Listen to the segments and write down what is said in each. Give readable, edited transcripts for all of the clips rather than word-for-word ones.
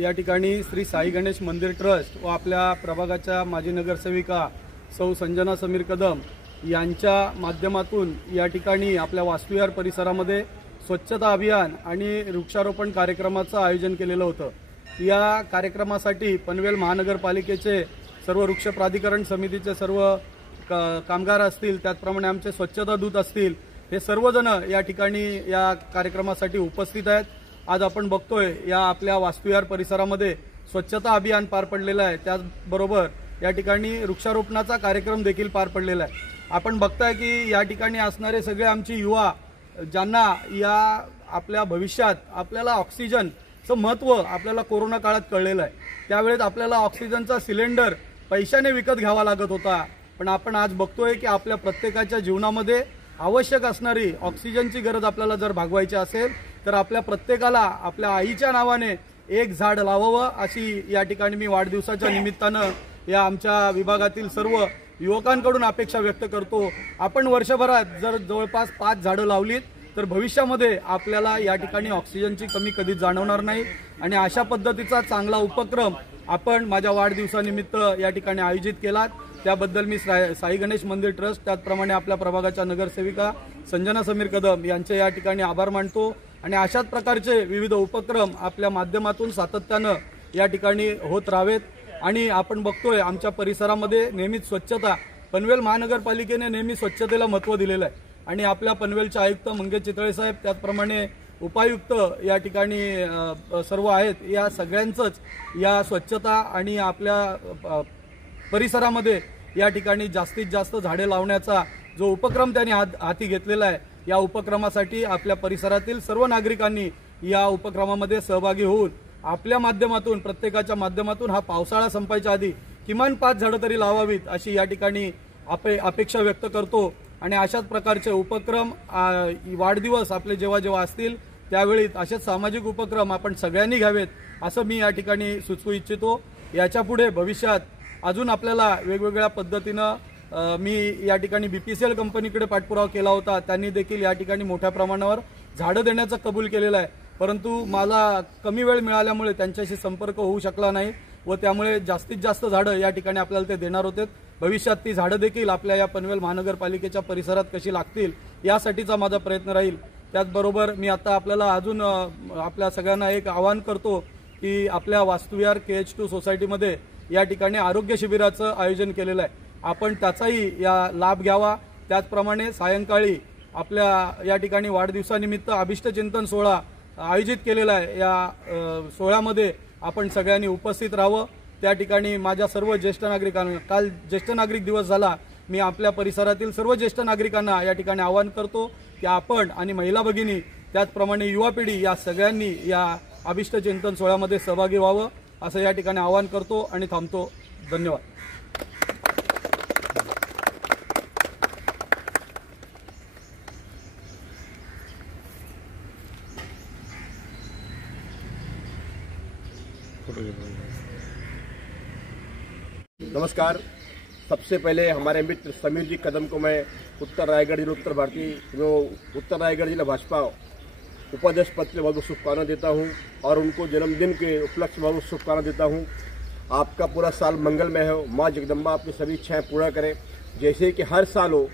या ठिकाणी श्री साई गणेश मंदिर ट्रस्ट व आपल्या प्रभागाच्या माजी नगरसेविका सौ संजना समीर कदम यांच्या माध्यमातून या ठिकाणी आपल्या वास्तुविहार परिसरामध्ये स्वच्छता अभियान आणि वृक्षारोपण कार्यक्रमाचं आयोजन केलेलं होतं। या कार्यक्रमासाठी पनवेल महानगरपालिकेचे सर्व वृक्ष प्राधिकरण समितीचे सर्व कामगार असतील, त्याचप्रमाणे आमचे स्वच्छता दूत असतील, हे सर्वजण या ठिकाणी या कार्यक्रमासाठी उपस्थित आहेत। आज आपण बघतोय या आपल्या वास्तुविहार परिसरामध्ये स्वच्छता अभियान पार पडलेलं आहे, त्याचबरोबर या ठिकाणी वृक्षारोपणाचा कार्यक्रम देखील पार पडलेला आहे। आपण बघताय की या ठिकाणी असणारे सगळे आमचे युवा ज्यांना या आपल्या भविष्यात आपल्याला ऑक्सिजनचं महत्त्व आपल्याला कोरोना काळात कळलेलं आहे। त्यावेळेस आपल्याला ऑक्सिजनचा सिलेंडर पैशाने विकत घ्यावा लागत होता, पण आपण आज बघतोय की आपल्या प्रत्येकाच्या जीवनामध्ये आवश्यक असणारी ऑक्सिजनची गरज आपल्याला जर भागवायची असेल तर आपल्या प्रत्येकाला आपल्या आईच्या नावाने एक झाड लावावं अशी या ठिकाणी मी वाढदिवसाच्या निमित्तानं या आमच्या विभागातील सर्व युवकांकडून अपेक्षा व्यक्त करतो। आपण वर्षभरात जर जवळपास 5 झाडं लावलीत तर भविष्यामध्ये आपल्याला या ठिकाणी ऑक्सिजनची कमी कधीच जाणवणार नाही आणि अशा पद्धतीचा चांगला उपक्रम आपण माझ्या वाढदिवसानिमित्त या ठिकाणी आयोजित केला। त्याबद्दल मी साई गणेश मंदिर ट्रस्ट त्याचप्रमाणे आपल्या प्रभागाच्या नगरसेविका संजना समीर कदम यांचे या ठिकाणी आभार मानतो आणि अशाच प्रकारचे विविध उपक्रम आपल्या माध्यमातून सातत्यानं या ठिकाणी होत राहावेत। आणि आपण बघतोय आमच्या परिसरामध्ये नेहमीच स्वच्छता, पनवेल महानगरपालिकेने नेहमी स्वच्छतेला महत्त्व दिलेलं आहे आणि आपल्या पनवेलचे आयुक्त मंगेश चितळे साहेब त्याचप्रमाणे उपायुक्त या ठिकाणी सर्व आहेत, या सगळ्यांचंच या स्वच्छता आणि आपल्या परिसरामध्ये या ठिकाणी जास्तीत जास्त झाडे लावण्याचा जो उपक्रम त्यांनी हाती घेतलेला आहे, या उपक्रमासाठी आपल्या परिसरातील सर्व नागरिकांनी या उपक्रमामध्ये सहभागी होऊन आपल्या माध्यमातून प्रत्येकाच्या माध्यमातून हा पावसाळा संपायच्या आधी किमान 5 झाडं तरी लावावीत अशी या ठिकाणी अपेक्षा व्यक्त करतो। आणि अशाच प्रकारचे उपक्रम वाढदिवस आपले जेव्हा जेव्हा असतील त्यावेळी असेच सामाजिक उपक्रम आपण सगळ्यांनी घ्यावेत असं मी या ठिकाणी सुचवू इच्छितो। याच्यापुढे भविष्यात अजून आपल्याला वेगवेगळ्या पद्धतीनं मी या ठिकाणी BPCL कंपनीकडे पाठपुरावा केला होता, त्यांनी देखील या ठिकाणी मोठ्या प्रमाणावर झाडं देण्याचं कबूल केलेलं आहे, परंतु मला कमी वेळ मिळाल्यामुळे त्यांच्याशी संपर्क होऊ शकला नाही व त्यामुळे जास्तीत जास्त झाडं या ठिकाणी आपल्याला ते देणार होते। भविष्यात ती झाडं देखील आपल्या या पनवेल महानगरपालिकेच्या परिसरात कशी लागतील यासाठीचा माझा प्रयत्न राहील। त्याचबरोबर मी आता आपल्याला अजून आपल्या सगळ्यांना एक आवाहन करतो की आपल्या वास्तुविहार KH2 सोसायटीमध्ये या ठिकाणी आरोग्य शिबिराचं आयोजन केलेलं आहे, आपण त्याचाही या लाभ घ्यावा। त्याचप्रमाणे सायंकाळी आपल्या या ठिकाणी वाढदिवसानिमित्त अभिष्ट चिंतन सोहळा आयोजित केलेला आहे, या सोहळ्यामध्ये आपण सगळ्यांनी उपस्थित राहावं। त्या ठिकाणी माझ्या सर्व ज्येष्ठ नागरिकांना, काल ज्येष्ठ नागरिक दिवस झाला, मी आपल्या परिसरातील सर्व ज्येष्ठ नागरिकांना या ठिकाणी आवाहन करतो की आपण आणि महिला भगिनी त्याचप्रमाणे युवा पिढी या सगळ्यांनी या अभिष्ट चिंतन सोहळ्यामध्ये सहभागी व्हावं असं या ठिकाणी आवाहन करतो आणि थांबतो। धन्यवाद। नमस्कार। सबसे पहले हमारे मित्र समीर जी कदम को मैं उत्तर रायगढ़ जिला उत्तर भारतीय जो उत्तर रायगढ़ जिला भाजपा उपाध्यक्ष पद से बहुत शुभकामनाएं देता हूं और उनको जन्मदिन के उपलक्ष्य में बहुत शुभकामनाएं देता हूं। आपका पूरा साल मंगलमय हो, माँ जगदम्बा आपकी सभी इच्छाएं पूरा करें। जैसे कि हर साल हो,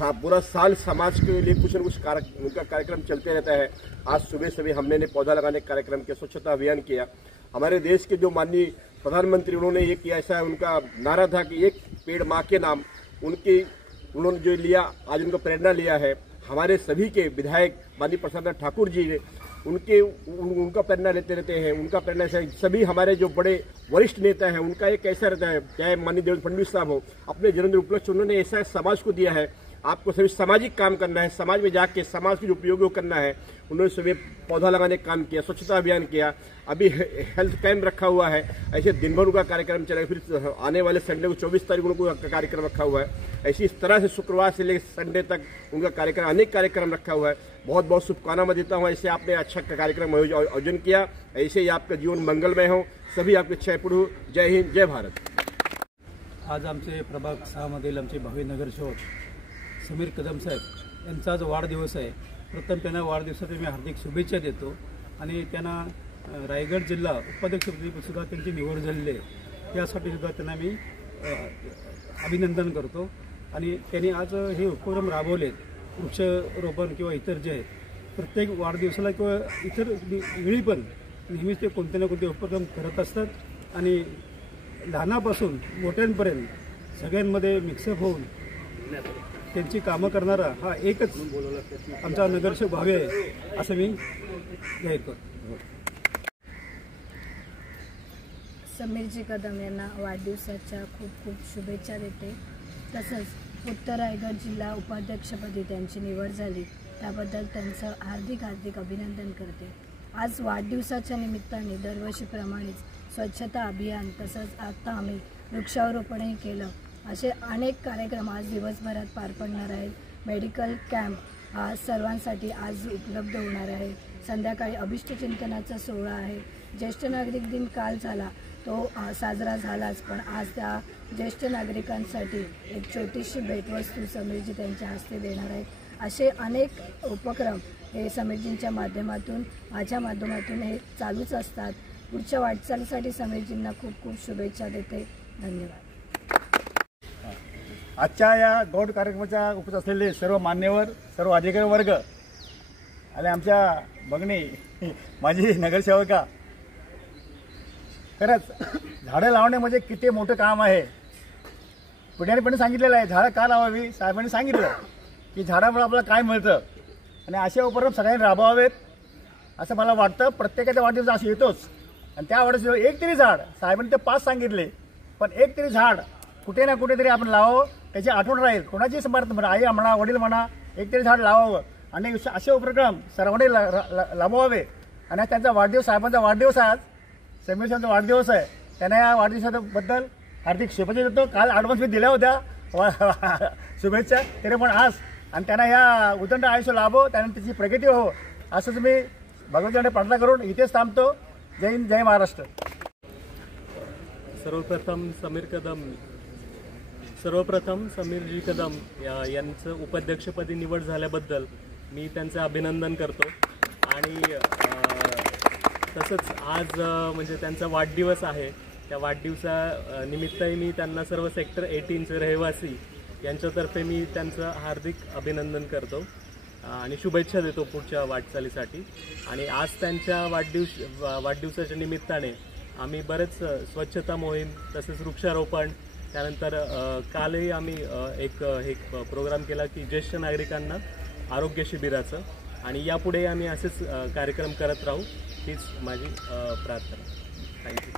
पूरा साल समाज के लिए कुछ न कुछ उनका कार्यक्रम चलते रहता है। आज सुबह हमने पौधा लगाने का कार्यक्रम किया, स्वच्छता अभियान किया। हमारे देश के जो माननीय प्रधानमंत्री उन्होंने ये किया, ऐसा है उनका नारा था कि एक पेड़ माँ के नाम, उन्होंने जो लिया आज उनका प्रेरणा लिया है। हमारे सभी के विधायक माननीय प्रसाद ठाकुर जी ने उनका प्रेरणा लेते रहते हैं। उनका प्रेरणा से सभी हमारे जो बड़े वरिष्ठ नेता हैं उनका एक ऐसा रहता है, चाहे माननीय देवेंद्र फडणवीस साहब हो, अपने जन्मदिन उपलक्ष्य उन्होंने ऐसा समाज को दिया है, आपको सभी सामाजिक काम करना है, समाज में जाके समाज के जो उपयोगी करना है। उन्होंने सुबह पौधा लगाने का काम किया, स्वच्छता अभियान किया, अभी हेल्थ कैंप रखा हुआ है, ऐसे दिन भर उनका कार्यक्रम चलेगा। फिर आने वाले संडे को 24 तारीख को उनका कार्यक्रम रखा हुआ है। ऐसी इस तरह से शुक्रवार से लेकर संडे तक उनका कार्यक्रम, अनेक कार्यक्रम रखा हुआ है। बहुत बहुत शुभकामनाएं देता हूँ। ऐसे आपने अच्छा कार्यक्रम आयोजन किया, ऐसे ही आपका जीवन मंगलमय हो, सभी आपके इच्छाएं पूर्ण हो। जय हिंद, जय भारत। आज आमचे प्रभाग 6 मधील आमचे भावी नगरसेवक समीर कदम साहेब यांचा आज वाढदिवस आहे। प्रथम त्यांना वाढदिवसाच्या मी हार्दिक शुभेच्छा देतो आणि त्यांना रायगड जिल्हा उपाध्यक्षपदी सुद्धा त्यांची निवड झालेली आहे, यासाठी सुद्धा त्यांना मी अभिनंदन करतो. आणि त्यांनी आज हे उपक्रम राबवलेत, वृक्षारोपण किंवा इतर जे आहेत, प्रत्येक वाढदिवसाला किंवा इतर वेळी पण नेहमीच ते कोणते ना कोणते उपक्रम करत असतात. आणि लहानापासून मोठ्यांपर्यंत सगळ्यांमध्ये मिक्सअप होऊन त्यांची कामं करणारा हा एकच आमचा नगरसेवक व्हावे असं मी जाहीर करतो. समीरजी कदम यांना वाढदिवसाच्या खूप खूप शुभेच्छा देते. तसंच उत्तर रायगड जिल्हा उपाध्यक्षपदी त्यांची निवड झाली त्याबद्दल त्यांचं हार्दिक अभिनंदन करते. आज वाढदिवसाच्या निमित्ताने दरवर्षीप्रमाणेच स्वच्छता अभियान तसंच आता आम्ही वृक्षारोपणही केलं. असे अनेक कार्यक्रम आज दिवसभरात पार पडणार आहेत. मेडिकल कॅम्प हा सर्वांसाठी आज उपलब्ध होणार आहे. संध्याकाळी अभिष्टचिंतनाचा सोहळा आहे. ज्येष्ठ नागरिक दिन काल झाला, तो साजरा झालाच, पण आज त्या ज्येष्ठ नागरिकांसाठी एक छोटीशी भेटवस्तू समीरजी त्यांच्या हस्ते देणार आहेत. असे अनेक उपक्रम हे समीरजींच्या माध्यमातून माझ्या माध्यमातून हे चालूच असतात. पुढच्या वाटचालीसाठी समीरजींना खूप खूप शुभेच्छा देते. धन्यवाद. आजच्या या गौड कार्यक्रमाच्या उपस्थित असलेले सर्व मान्यवर, सर्व अधिकारी वर्ग आणि आमच्या भगिनी माझी नगरसेवका, खरंच झाडं लावणे म्हणजे किती मोठं काम आहे. पुण्याने पण सांगितलेलं आहे झाडं का लावावी. साहेबांनी सांगितलं की झाडामुळे आपल्याला काय मिळतं आणि असे उपक्रम सगळ्यांनी राबवावेत असं मला वाटतं. प्रत्येकाच्या वाढदिवस असं येतोच आणि त्या वाढदिवस एक तरी झाड, साहेबांनी ते 5 सांगितले, पण एक तरी झाड कुठे ना कुठेतरी आपण लावावं, त्याची आठवण राहील. कोणाची समर्थ म्हणा, आई म्हणा, वडील म्हणा, एक तरी झाड लावावं आणि असे उपक्रम सर्वांनी लावावे. आणि त्यांचा वाढदिवस, साहेबांचा वाढदिवस आज समीर साहेबांचा वाढदिवस आहे. त्यांना या वाढदिवसाबद्दल हार्दिक शुभेच्छा देतो. काल ॲडव्हान्स मी दिल्या होत्या शुभेच्छा, तरी पण आज आणि त्यांना या उदंड आयुष्य लाभो, त्यांना त्याची प्रगती हो असंच मी भगवंताने प्रार्थना करून इथेच थांबतो. जय हिंद, जय महाराष्ट्र. सर्वप्रथम समीरजी कदम यांचं उपाध्यक्षपदी निवड झाल्याबद्दल मी त्यांचं अभिनंदन करतो. आणि तसंच आज म्हणजे त्यांचा वाढदिवस आहे, त्या वाढदिवसानिमित्तही मी त्यांना सर्व सेक्टर 18चे रहिवासी यांच्यातर्फे मी त्यांचं हार्दिक अभिनंदन करतो आणि शुभेच्छा देतो पुढच्या वाटचालीसाठी. आणि आज त्यांच्या वाढदिवसाच्या निमित्ताने आम्ही बरेच स्वच्छता मोहीम तसेच वृक्षारोपण, त्यानंतर कालही आम्ही एक प्रोग्राम केला की ज्येष्ठ नागरिकांना आरोग्य शिबिराचं, आणि यापुढे आम्ही असेच कार्यक्रम करत राहू हीच माझी प्रार्थना. थँक्यू.